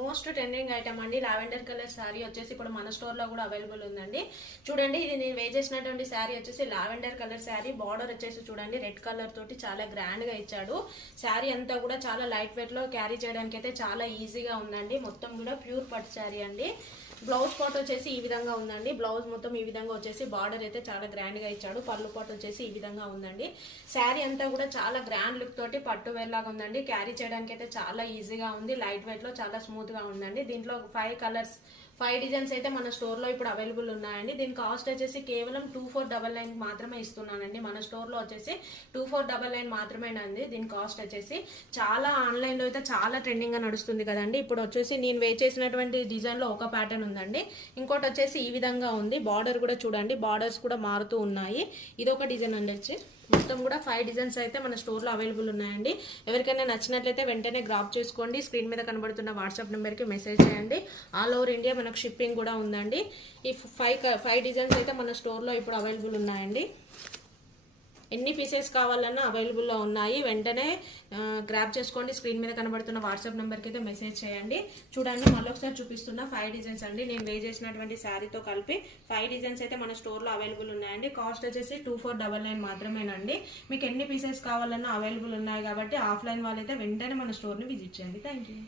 Most trending item అండి. Lavender colour sari వచ్చేసి ఇప్పుడు మన స్టోర్ లో కూడా అవైలబుల్ ఉందండి. చూడండి, ఇది నేను వేర్ చేసినటువంటి శారీ వచ్చేసి లావెండర్ కలర్ శారీ. బార్డర్ వచ్చేసి చూడండి రెడ్ కలర్ తోటి చాలా గ్రాండ్ గా ఇచ్చాడు. శారీ అంతా కూడా చాలా లైట్ వెయిట్ లో క్యారీ చేయడానికి అయితే చాలా ఈజీగా ఉందండి. మొత్తం కూడా ప్యూర్ పట్టు శారీ అండి. బ్లౌజ్ పార్ట్ వచ్చేసి ఈ విధంగా ఉందండి. బ్లౌజ్ మొత్తం ఈ విధంగా వచ్చేసి బార్డర్ అయితే చాలా గ్రాండ్ గా ఇచ్చాడు. పళ్ళు పార్ట్ వచ్చేసి ఈ విధంగా ఉందండి. శారీ అంతా కూడా చాలా గ్రాండ్ లుక్ తోటి పట్టు వేర్ లాగా ఉందండి. క్యారీ చేయడానికి అయితే చాలా ఈజీగా ఉంది. లైట్ వెయిట్ లో చాలా స్మూత్ గా ఉందండి. దీంట్లో 5 డిజైన్స్ అయితే మన స్టోర్ లో ఇప్పుడు అవైలబుల్ ఉన్నాయండి. దీని కాస్ట్ వచ్చేసి కేవలం 2499 మాత్రమే ఇస్తున్నానండి. మన స్టోర్ లో వచ్చేసి 2499 మాత్రమేనండి దీని కాస్ట్ వచ్చేసి. చాలా ఆన్లైన్ లో అయితే చాలా ట్రెండింగ్ గా నడుస్తుంది కదండి. ఇప్పుడు వచ్చేసి నేను వేర్ చేసినటువంటి డిజైన్ లో ఒక ప్యాటర్న్ ఉందండి. ఇంకోటి వచ్చేసి ఈ విధంగా ఉంది. బార్డర్ కూడా చూడండి, బార్డర్స్ కూడా మారుతూ ఉన్నాయి. ఇది ఒక డిజైన్ అండి. వచ్చి మొత్తం కూడా 5 డిజైన్స్ అయితే మన స్టోర్ లో అవైలబుల్ ఉన్నాయండి. ఎవరికైనా నచ్చినట్లయితే వెంటనే గ్రాప్ చేసుకోండి. స్క్రీన్ మీద కనబడుతున్న వాట్సాప్ నెంబర్ కి మెసేజ్ చేయండి. ఆల్ ఓవర్ ఇండియా మనకు షిప్పింగ్ కూడా ఉందండి. ఈ 5 డిజైన్స్ అయితే మన స్టోర్ లో ఇప్పుడు అవైలబుల్ ఉన్నాయండి. ఎన్ని పీసెస్ కావాలన్నా అవైలబుల్లో ఉన్నాయి. వెంటనే గ్రాప్ చేసుకోండి. స్క్రీన్ మీద కనబడుతున్న వాట్సాప్ నెంబర్కి అయితే మెసేజ్ చేయండి. చూడండి, మళ్ళీ ఒకసారి చూపిస్తున్న 5 డిజైన్స్ అండి. నేను వేర్ చేసినటువంటి శారీతో కలిపి 5 డిజైన్స్ అయితే మన స్టోర్లో అవైలబుల్ ఉన్నాయండి. కాస్ట్ వచ్చేసి 2499 మాత్రమేనండి. మీకు ఎన్ని పీసెస్ కావాలన్నా అవైలబుల్ ఉన్నాయి కాబట్టి ఆఫ్లైన్ వాళ్ళైతే వెంటనే మన స్టోర్ని విజిట్ చేయండి. Thank you.